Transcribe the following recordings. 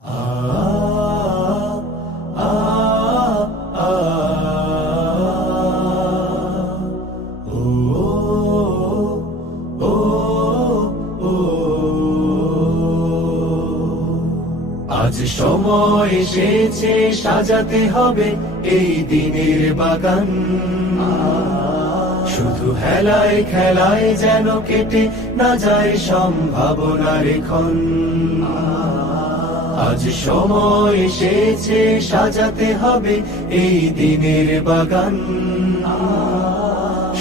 আজ সময় এসেছে সাজাতে হবে এই দিনের বাগান, শুধু হেলায় খেলায় যেন কেটে না যায় সম্ভাবনার ক্ষণ। আজ সময় এসেছে সাজাতে হবে এই দিনের বাগান,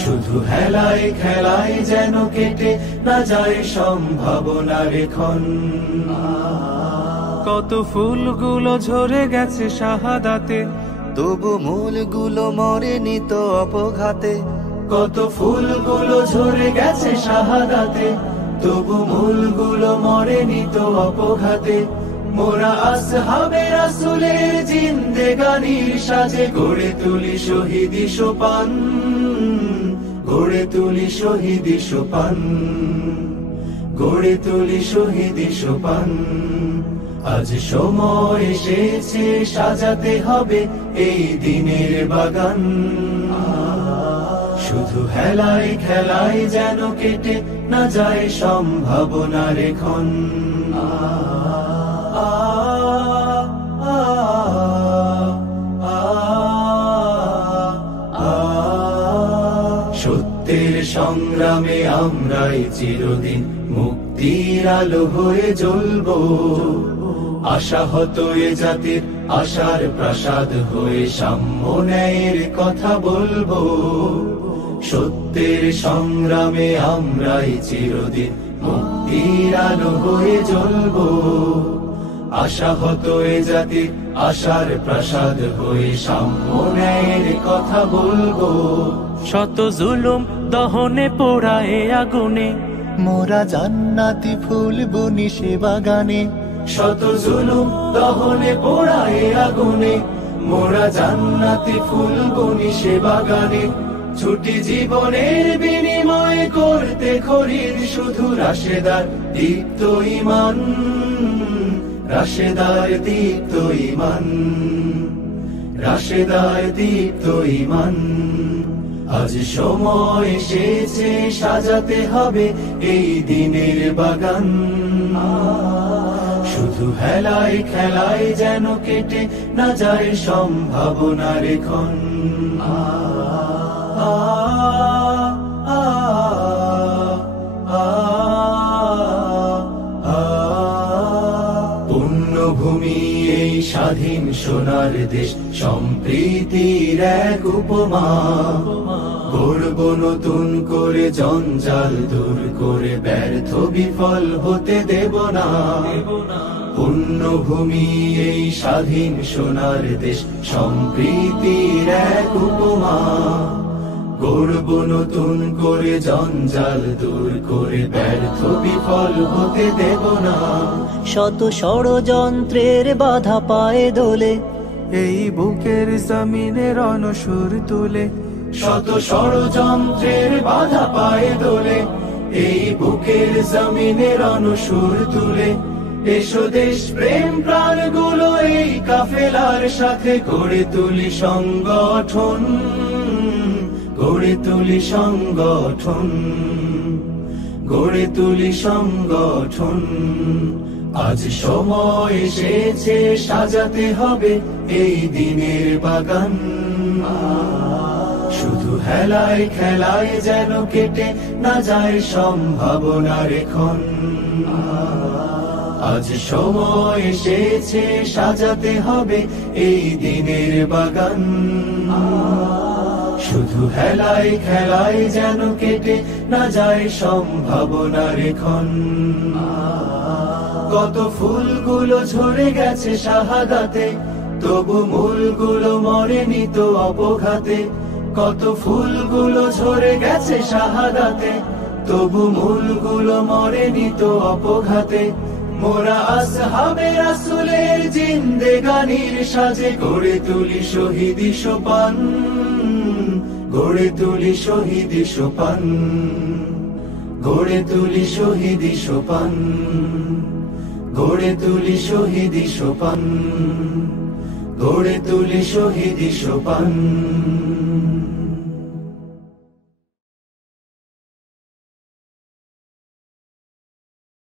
শুধু হেলায় খেলায় যেন কেটে না যায় সম্ভাবনার ক্ষণ। কত ফুলগুলো ঝরে গেছে শাহাদাতে, তবু মূলগুলো মরেনি তো অপঘাতে। কত ফুলগুলো ঝরে গেছে শাহাদাতে, তবু মূলগুলো মরেনি তো অপঘাতে। মোরা আসহাবে রাসূলের জিন্দেগানির সাজে গড়ে তুলি শহীদি সোপান, গড়ে তুলি শহীদি সোপান, গড়ে তুলি শহীদি সোপান। আজ সময় এসেছে সাজাতে হবে এই দিনের বাগান, শুধু হেলায় খেলায় যেন কেটে না যায় সম্ভাবনার ক্ষণ। সত্যের সংগ্রামে আমরাই চিরদিন মুক্তির আলো হয়ে জ্বলবো, আশাহত এ জাতির আশার প্রাসাদ হয়ে সাম্য ন্যায়ের কথা বলবো। সত্যের সংগ্রামে আমরাই চিরদিন মুক্তির আলো হয়ে জ্বলবো, আশাহত এ জাতির আশার প্রাসাদ হয়ে সাম্য ন্যায়ের কথা বলবো। শত জুলুম দহনে পোড়ায় আগুনে, মোরা জান্নাতি ফুল বুনি সে বাগানে। শত জুলুম দহনে পোড়ায় আগুনে, মোরা জান্নাতি ফুল বুনি সে বাগানে। ছুটি জীবনের বিনিময় করতে খরিদ শুধু রাশেদার দীপ্ত ঈমান, রাশেদার দীপ্ত ঈমান, রাশেদার দীপ্ত ঈমান। আজ সময় এসেছে সাজাতে হবে এই দিনের বাগান, শুধু হেলায় খেলায় যেন কেটে না যায় সম্ভাবনার ক্ষণ। পুণ্যভূমি এই স্বাধীন সোনার দেশ, সম্প্রীতির এক উপমা। গড়ব নতুন করে জঞ্জাল দূর করে, ব্যর্থ বিফল হতে দেব না। পুণ্যভূমি এই স্বাধীন সোনার দেশ, সম্প্রীতির এক উপমা। গড়ব নতুন করে জঞ্জাল দূর করে, ব্যর্থ বিফল হতে দেব না। শত ষড়যন্ত্রের বাধা পায়ে দোলে, এই বুকের জমিনে রণসুর তুলে। শত ষড়যন্ত্রের বাধা পায়ে দোলে, এই বুকের জমিনে রণসুর তুলে। এসো দেশ প্রেম প্রাণগুলো এই কাফেলার সাথে গড়ে তুলি সংগঠন, গড়ে তুলি সংগঠন, গড়ে তুলি সংগঠন। আজ সময় এসেছে সাজাতে হবে এই দিনের বাগান, শুধু হেলায় খেলায় যেন কেটে না যায় সম্ভাবনার ক্ষণ। আজ সময় এসেছে সাজাতে হবে এই দিনের বাগান, শুধু হেলায় খেলায় যেন কেটে না যায় সম্ভাবনার ক্ষণ। কত ফুলগুলো ঝরে গেছে শাহাদাতে, তবু মূলগুলো মরেনি তো অপঘাতে। কত ফুলগুলো ঝরে গেছে শাহাদাতে, তবু মূলগুলো মরেনি তো অপঘাতে। মোরা আসহাবে রাসূলের জিন্দেগানির সাজে গড়ে তুলি শহীদি সোপান, গড়ে তুলি শহীদি সোপান, গড়ে তুলি শহীদি সোপান, গড়ে তুলি শহীদি সোপান, গড়ে তুলি শহীদি সোপান।